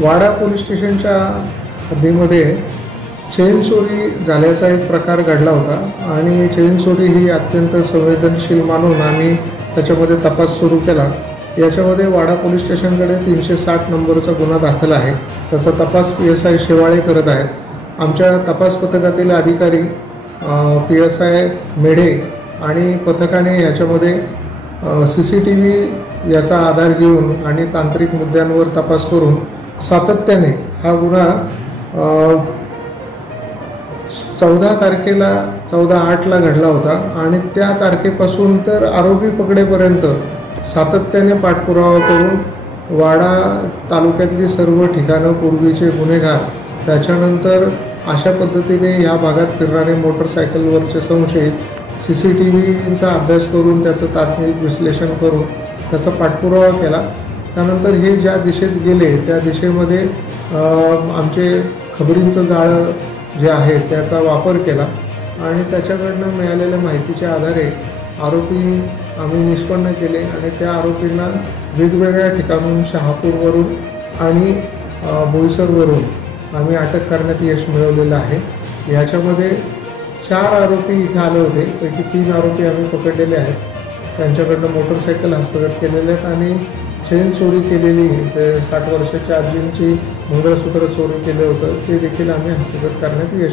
वाडा police स्टेशनच्या हद्दीमध्ये chain चोरी झाल्याचा एक प्रकार घडला होता आणि चेन चोरी ही अत्यंत संवेदनशील मानून आम्ही त्याच्यामध्ये तपास सुरू केला। याच्यामध्ये वाडा पोलीस स्टेशनकडे 360 नंबरचा गुन्हा दाखल आहे। त्याचा तपास PSI शेवाळे करत आहेत। आमच्या तपास पथकातील अधिकारी PSI मेढे आणि पथकाने याच्यामध्ये CCTV याचा आधार घेऊन आणि तांत्रिक मुद्द्यांवर तपास करून सातत्याने हा गुन्हा 14 तारखेला 14/8ला घडला होता आणि त्या तारखेपासून तर आरोपी पकडेपर्यंत सातत्याने पाठपुरावा करून वाडा तालुक्यातली सर्व ठिकाणं, पूर्वीचे गुन्हेगार, त्याच्यानंतर अशा पद्धतीने या भागात फिरणारे मोटरसायकलवरचे संशयित CCTVचा अभ्यास करून त्याचं तात्विक विश्लेषण करून त्याचा पाठपुरावा केला। त्यानंतर हे ज्या दिशेत गेले त्या दिशेमध्ये आमचे खबरींचं जाळं जे आहे त्याचा वापर केला आणि त्याच्याकडनं मिळालेल्या माहितीच्या आधारे आरोपी आम्ही निष्पन्न केले आणि त्या आरोपींना वेगवेगळ्या ठिकाणून शहापूरवरून आणि बोईसरवरून आम्ही अटक करण्यात यश मिळवलेलं आहे। याच्यामध्ये 4 आरोपी इथे आले होते, पैकी 3 आरोपी आम्ही पकडलेले आहेत। त्यांच्याकडनं मोटरसायकल हस्तगत केलेले आहेत आणि चेन चोरी केलेली, जे 60 वर्षाच्या आजींची मंगळसूत्र चोरी केलं होतं ते देखील आम्ही हस्तगत करण्यात यश